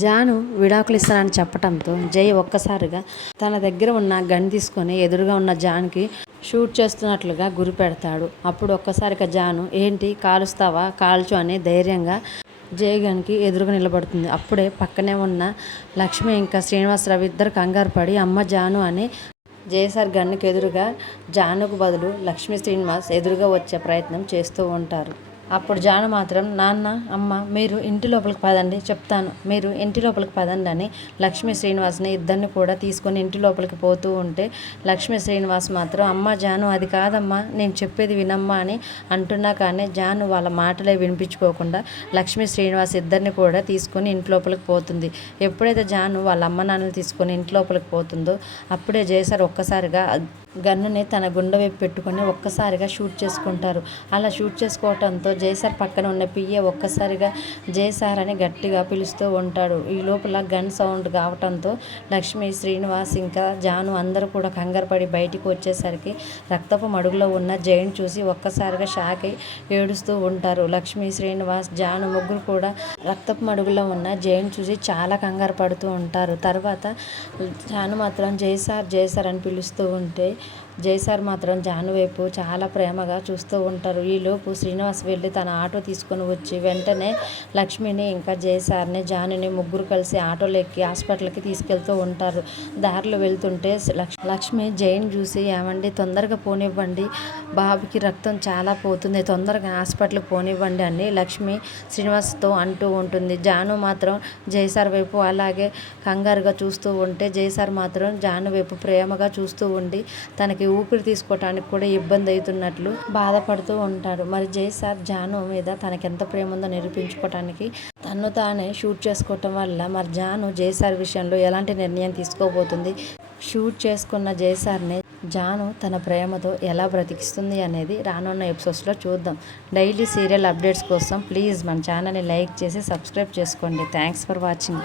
జాను విడాకులు ఇస్తానని చెప్పడంతో జై ఒక్కసారిగా తన దగ్గర ఉన్న గన్ తీసుకొని ఎదురుగా ఉన్న జాన్కి షూట్ చేస్తున్నట్లుగా గురి పెడతాడు. అప్పుడు ఒక్కసారిగా జాను ఏంటి కాలుస్తావా, కాల్చు అని ధైర్యంగా జై గన్కి ఎదురుగా నిలబడుతుంది. అప్పుడే పక్కనే ఉన్న లక్ష్మి ఇంకా శ్రీనివాసరావు ఇద్దరు కంగారు పడి అమ్మ జాను అని జయసార్ గన్నుకు ఎదురుగా జానుకు బదులు లక్ష్మీ శ్రీనివాస్ ఎదురుగా వచ్చే ప్రయత్నం చేస్తూ ఉంటారు. అప్పుడు జాను మాత్రం నాన్న అమ్మ మీరు ఇంటి లోపలికి పదండి చెప్తాను, మీరు ఇంటి లోపలికి పదండి అని లక్ష్మీ శ్రీనివాస్ని ఇద్దరిని కూడా తీసుకొని ఇంటి లోపలికి పోతూ ఉంటే లక్ష్మీ శ్రీనివాస్ మాత్రం అమ్మ జాను అది కాదమ్మా నేను చెప్పేది వినమ్మా అని అంటున్నా కానీ జాను వాళ్ళ మాటలే వినిపించుకోకుండా లక్ష్మీ శ్రీనివాస్ ఇద్దరిని కూడా తీసుకొని ఇంటి లోపలికి పోతుంది. ఎప్పుడైతే జాను వాళ్ళ అమ్మ నాన్నలు తీసుకొని ఇంటి లోపలికి పోతుందో అప్పుడే జయసార్ ఒక్కసారిగా గన్నుని తన గుండె వైపు పెట్టుకొని ఒక్కసారిగా షూట్ చేసుకుంటారు. అలా షూట్ చేసుకోవడంతో జయసార్ పక్కన ఉన్న పిఏ ఒక్కసారిగా జయసార్ అని గట్టిగా పిలుస్తూ ఉంటాడు. ఈ లోపల గన్ సౌండ్ కావటంతో లక్ష్మి శ్రీనివాస్ ఇంకా జాను అందరూ కూడా కంగారు పడి బయటికి వచ్చేసరికి రక్తపు మడుగులో ఉన్న జైన్ చూసి ఒక్కసారిగా షాక్ అయి ఏడుస్తూ ఉంటారు. లక్ష్మి శ్రీనివాస్ జాను ముగ్గురు కూడా రక్తపు మడుగులో ఉన్న జైన్ చూసి చాలా కంగారు పడుతూ ఉంటారు. తర్వాత జాను మాత్రం జయసార్ జయసార్ అని పిలుస్తూ ఉంటే జయసార్ మాత్రం జాను వైపు చాలా ప్రేమగా చూస్తూ ఉంటారు. ఈలోపు శ్రీనివాస్ వెళ్ళి తన ఆటో తీసుకొని వచ్చి వెంటనే లక్ష్మిని ఇంకా జయసార్ని జానుని ముగ్గురు కలిసి ఆటోలో ఎక్కి హాస్పిటల్కి తీసుకెళ్తూ ఉంటారు. దారిలో వెళ్తుంటే లక్ష్మి జైన్ చూసి ఏమండి తొందరగా పోనివ్వండి, బాబుకి రక్తం చాలా పోతుంది, తొందరగా హాస్పిటల్కి పోనివ్వండి అని లక్ష్మి శ్రీనివాస్తో అంటూ ఉంటుంది. జాను మాత్రం జయసార్ వైపు అలాగే కంగారుగా చూస్తూ ఉంటే జయసార్ మాత్రం జాను వైపు ప్రేమగా చూస్తూ ఉండి తనకి ఊపిరి తీసుకోవటానికి కూడా ఇబ్బంది అవుతున్నట్లు బాధపడుతూ ఉంటాడు. మరి జయసార్ జాను మీద తనకెంత ప్రేమ ఉందో నిరూపించుకోవటానికి తను తానే షూట్ చేసుకోవటం వల్ల మరి జాను జయసార్ విషయంలో ఎలాంటి నిర్ణయం తీసుకోబోతుంది, షూట్ చేసుకున్న జయసార్ని జాను తన ప్రేమతో ఎలా బ్రతికిస్తుంది అనేది రానున్న ఎపిసోడ్స్లో చూద్దాం. డైలీ సీరియల్ అప్డేట్స్ కోసం ప్లీజ్ మన ఛానల్ని లైక్ చేసి సబ్స్క్రైబ్ చేసుకోండి. Thanks for watching.